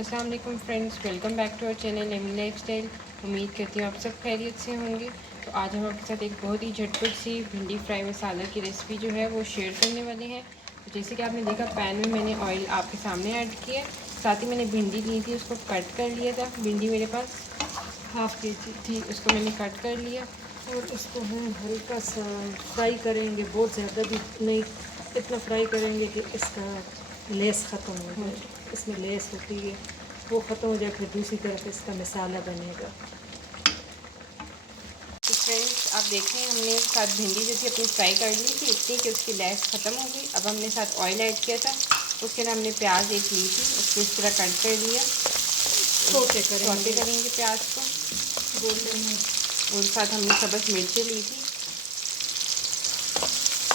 अस्सलाम वालेकुम friends, welcome back to our channel Amy lifestyle. उम्मीद करती हूँ आप सब खैरियत से होंगे। तो आज हम आपके साथ एक बहुत ही झटपट सी भिंडी फ्राई मसाला की रेसिपी जो है वो शेयर करने वाले हैं। तो जैसे कि आपने देखा, पैन में मैंने ऑयल आपके सामने ऐड किया, साथ ही मैंने भिंडी ली थी, उसको कट कर लिया था। भिंडी मेरे पास हाफ के जी थी, उसको मैंने कट कर लिया और इसको हम हल्का सा फ्राई करेंगे, बहुत ज़्यादा भी नहीं, इतना फ्राई करेंगे कि इसका लेस ख़त्म हो जाए। इसमें लेस होती है, वो ख़त्म हो जाए, फिर दूसरी तरफ इसका मसाला बनेगा। तो फ्रेंड्स आप देख रहे हैं, हमने साथ भिंडी जो थी अपनी फ्राई कर ली थी, इतनी कि उसकी लेस ख़त्म हो गई। अब हमने साथ ऑयल ऐड किया था, उसके बाद हमने प्याज एक ली थी, उसको इस तरह कट कर लिया। छोटे करेंगे प्याज को गोल्डन। और साथ हमने सब्ज़ मिर्चें ली थी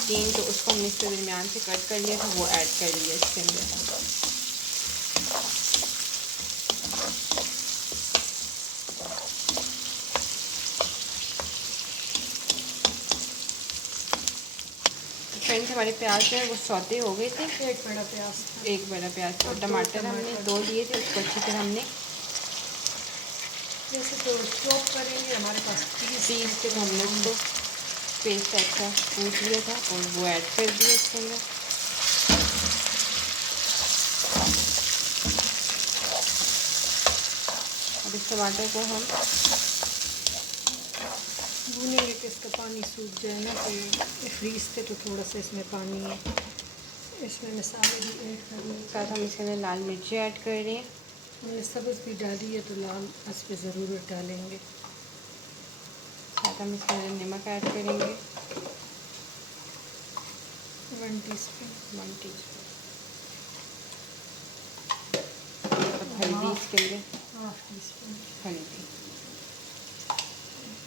3, तो उसको हमने इसके दरमियान से कट कर लिया था, वो ऐड कर लिया इसके अंदर। फ्रेंड्स हमारे प्याज जो है वो सौते हो गए थे। एक बड़ा प्याज और टमाटर हमने 2 लिए थे, उसको अच्छी तरह हमने जैसे तो चॉप करेंगे, हमारे पास पीस के हमने उसको पेस्ट अच्छा कूट लिया था और वो ऐड कर दिया इसके अंदर। अब इस टमाटर को हम भूनेंगे कि इसका पानी सूख जाए ना, तो फ्रीज थे तो थोड़ा सा इसमें पानी है, इसमें मसाले भी ऐड करेंगे। साथ हम इसके अंदर लाल मिर्ची ऐड कर रहे हैं। हमने सब्ज़ भी डाली है तो लाल इस पर ज़रूर डालेंगे। साथ हम इसके अंदर नमक ऐड करेंगे 1 टीस्पून। हल्दी इसके अंदर हाफ टीस्पून हल्दी।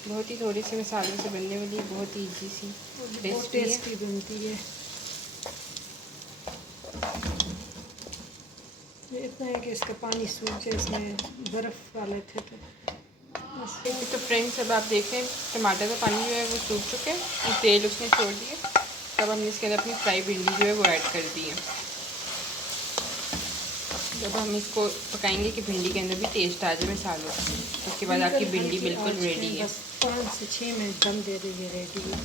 बहुत ही थोड़े से मसालों से बनने वाली बहुत ही ईजी सी बहुत टेस्टी बनती है। ये इतना है कि इसका पानी सूख जाए, इसमें बर्फ़ वाले थे तो बस। तो फ्रेंड्स अब आप देख रहे हैं टमाटर का पानी जो है वो सूख चुके हैं और तेल उसने छोड़ दिया। तब हमने इसके अंदर अपनी फ्राई भिंडी जो है वो ऐड कर दी है। जब हम इसको पकाएंगे कि भिंडी के अंदर भी टेस्ट आ जाए मसालों का, उसके बाद आपकी भिंडी बिल्कुल रेडी है। बस 5 से 6 मिनट दम दे देंगे, रेडी है।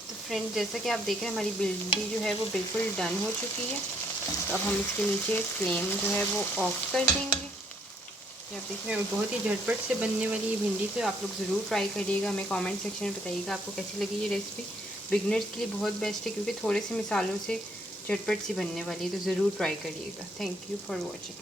तो फ्रेंड्स जैसा कि आप देख रहे हैं हमारी भिंडी जो है वो बिल्कुल डन हो चुकी है। तो अब हम इसके नीचे फ्लेम जो है वो ऑफ कर देंगे। आप देख रहे हैं बहुत ही झटपट से बनने वाली ये भिंडी, तो आप लोग ज़रूर ट्राई करिएगा। हमें कमेंट सेक्शन में बताइएगा आपको कैसी लगी ये रेसिपी। बिगनर्स के लिए बहुत बेस्ट है क्योंकि थोड़े से मसालों से झटपट सी बनने वाली है, तो ज़रूर ट्राई करिएगा। Thank you for watching.